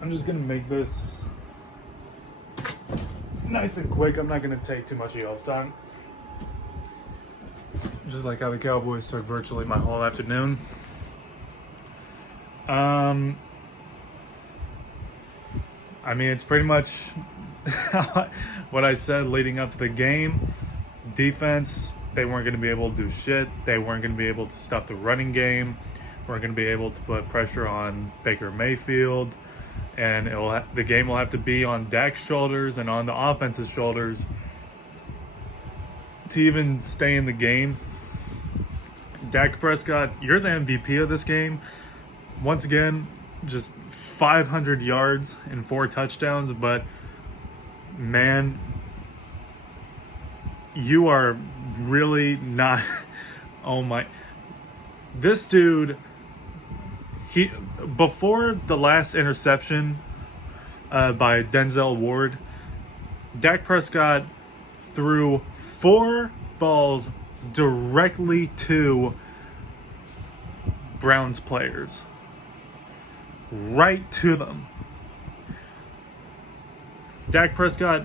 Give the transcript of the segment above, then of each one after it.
I'm just gonna make this nice and quick. I'm not gonna take too much of y'all's time. Just like how the Cowboys took virtually my whole afternoon. I mean, it's pretty much what I said leading up to the game. Defense, they weren't going to be able to do shit. They weren't going to be able to stop the running game. Weren't going to be able to put pressure on Baker Mayfield. And the game will have to be on Dak's shoulders and on the offense's shoulders to even stay in the game. Dak Prescott, you're the MVP of this game. Once again, just 500 yards and 4 touchdowns, but man, you are really not. Oh my, this dude, before the last interception by Denzel Ward, Dak Prescott threw 4 balls directly to Browns players. Right to them. Dak Prescott,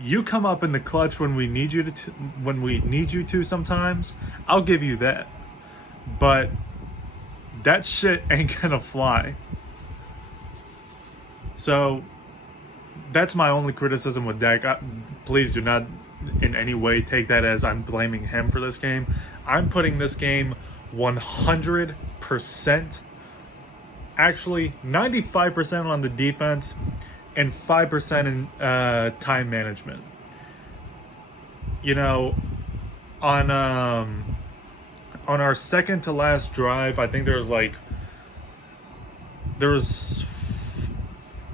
you come up in the clutch when we need you to sometimes. I'll give you that. But that shit ain't gonna fly. So that's my only criticism with Dak. Please do not in any way take that as I'm blaming him for this game. I'm putting this game 100%, actually 95% on the defense and 5% in time management. You know, on our second to last drive, I think there was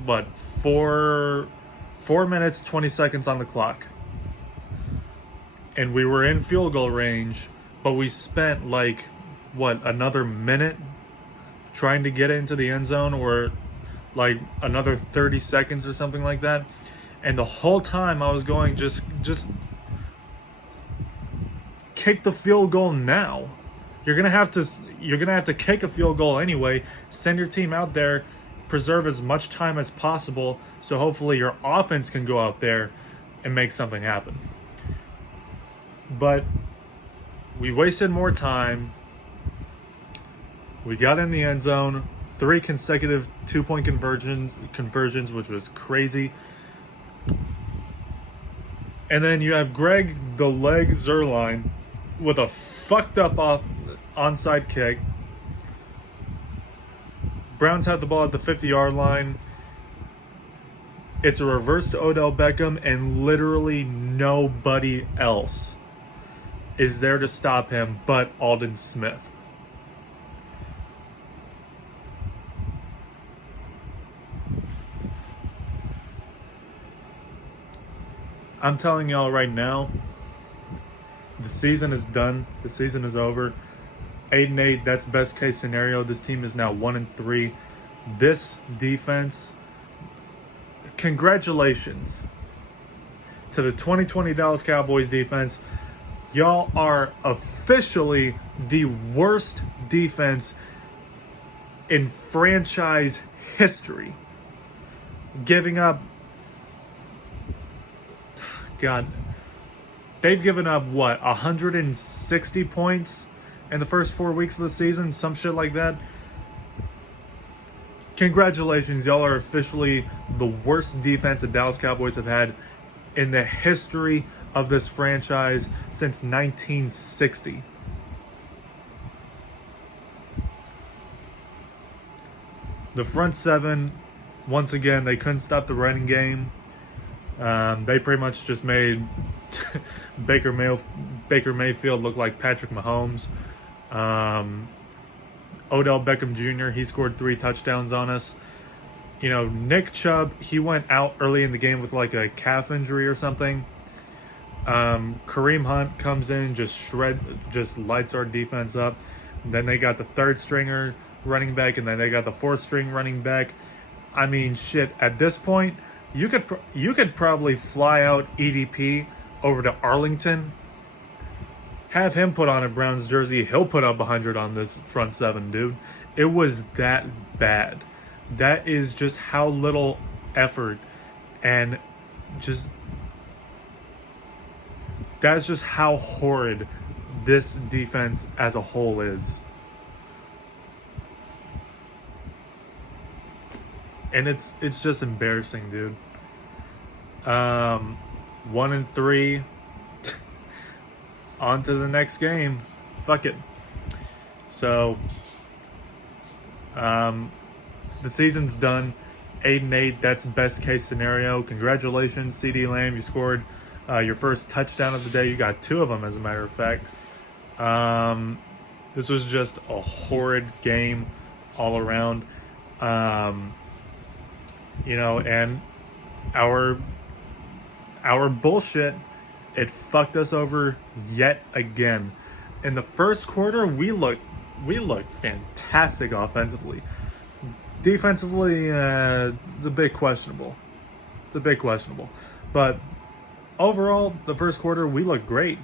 what, 4 minutes 20 seconds on the clock, and we were in field goal range, but we spent another minute trying to get into the end zone, or like another 30 seconds or something like that. And the whole time I was going, just kick the field goal now. You're gonna have to kick a field goal anyway. Send your team out there, preserve as much time as possible, so hopefully your offense can go out there and make something happen. But we wasted more time. We got in the end zone, 3 consecutive 2-point conversions, which was crazy. And then you have Greg the Leg Zuerlein with a fucked up onside kick. Browns had the ball at the 50-yard line. It's a reverse to Odell Beckham, and literally nobody else is there to stop him but Aldon Smith. I'm telling y'all right now, the season is done. The season is over. 8-8, that's best case scenario. This team is now 1-3. This defense, congratulations to the 2020 Dallas Cowboys defense. Y'all are officially the worst defense in franchise history. Giving up, God, they've given up, 160 points in the first 4 weeks of the season? Some shit like that. Congratulations, y'all are officially the worst defense the Dallas Cowboys have had in the history of this franchise since 1960. The front seven, once again, they couldn't stop the running game. They pretty much just made Baker Mayfield look like Patrick Mahomes. Odell Beckham Jr., he scored 3 touchdowns on us. You know, Nick Chubb, he went out early in the game with like a calf injury or something. Kareem Hunt comes in, just lights our defense up. And then they got the 3rd stringer running back, and then they got the 4th string running back. I mean, shit, at this point, you could probably fly out EDP over to Arlington, have him put on a Browns jersey. He'll put up 100 on this front seven, dude. It was that bad. That is just how little effort and just that's just how horrid this defense as a whole is. And it's just embarrassing, dude. 1-3. On to the next game. Fuck it. So, the season's done. 8-8. That's best case scenario. Congratulations, CD Lamb. You scored your first touchdown of the day. You got 2 of them, as a matter of fact. This was just a horrid game all around. And our bullshit, it fucked us over yet again. In the first quarter, we looked fantastic offensively. Defensively, it's a bit questionable. But overall, the first quarter, we looked great.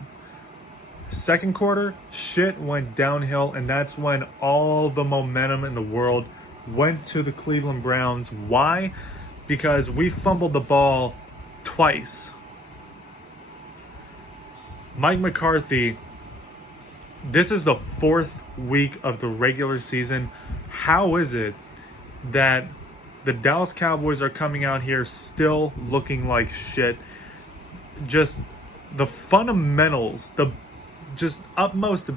Second quarter, shit went downhill, and that's when all the momentum in the world went to the Cleveland Browns. Why? Because we fumbled the ball twice. Mike McCarthy, this is the 4th week of the regular season. How is it that the Dallas Cowboys are coming out here still looking like shit? Just the fundamentals, the just utmost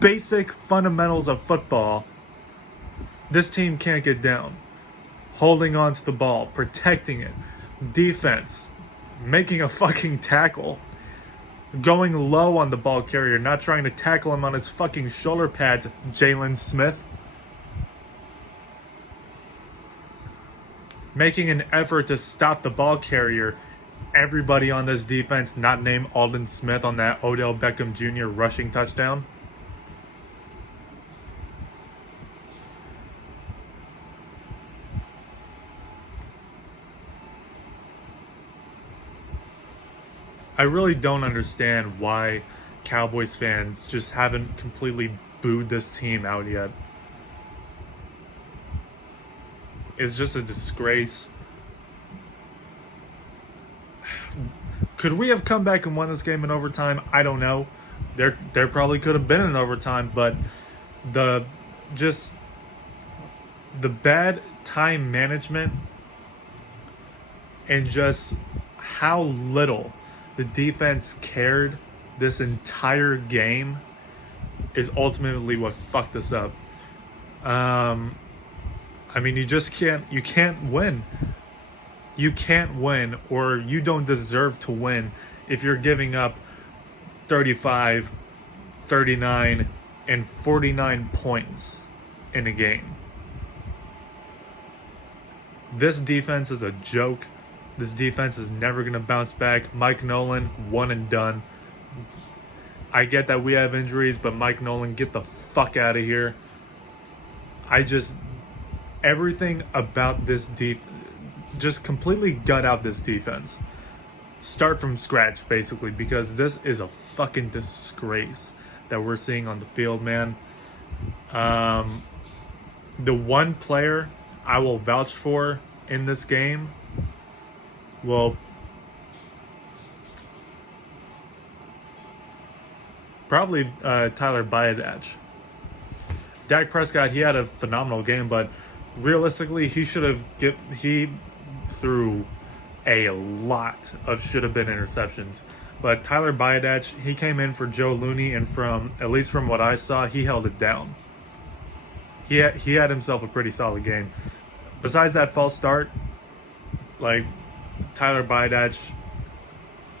basic fundamentals of football, this team can't get down. Holding on to the ball, protecting it, defense, making a fucking tackle, going low on the ball carrier, not trying to tackle him on his fucking shoulder pads, Jalen Smith. Making an effort to stop the ball carrier. Everybody on this defense not named Aldon Smith on that Odell Beckham Jr. rushing touchdown. I really don't understand why Cowboys fans just haven't completely booed this team out yet. It's just a disgrace. Could we have come back and won this game in overtime? I don't know. There probably could have been an overtime, but the bad time management and just how little the defense cared this entire game is ultimately what fucked us up. I mean, you can't win. You can't win, or you don't deserve to win if you're giving up 35, 39, and 49 points in a game. This defense is a joke. This defense is never going to bounce back. Mike Nolan, one and done. I get that we have injuries, but Mike Nolan, get the fuck out of here. Everything about this just completely gut out this defense. Start from scratch, basically, because this is a fucking disgrace that we're seeing on the field, man. The one player I will vouch for in this game, well, probably Tyler Biadasz. Dak Prescott, he had a phenomenal game, but realistically, he threw a lot of should have been interceptions. But Tyler Biadasz, he came in for Joe Looney, and at least from what I saw, he held it down. He had himself a pretty solid game. Besides that false start, like Tyler Biadasz,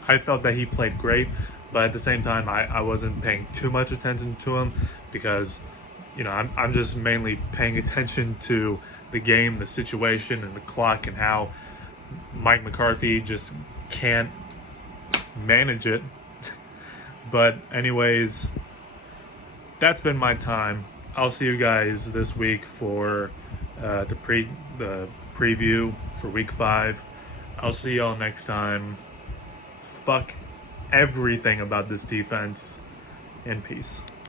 I felt that he played great, but at the same time, I wasn't paying too much attention to him because, I'm just mainly paying attention to the game, the situation, and the clock, and how Mike McCarthy just can't manage it. But anyways, that's been my time. I'll see you guys this week for the preview for week 5. I'll see y'all next time. Fuck everything about this defense, and peace.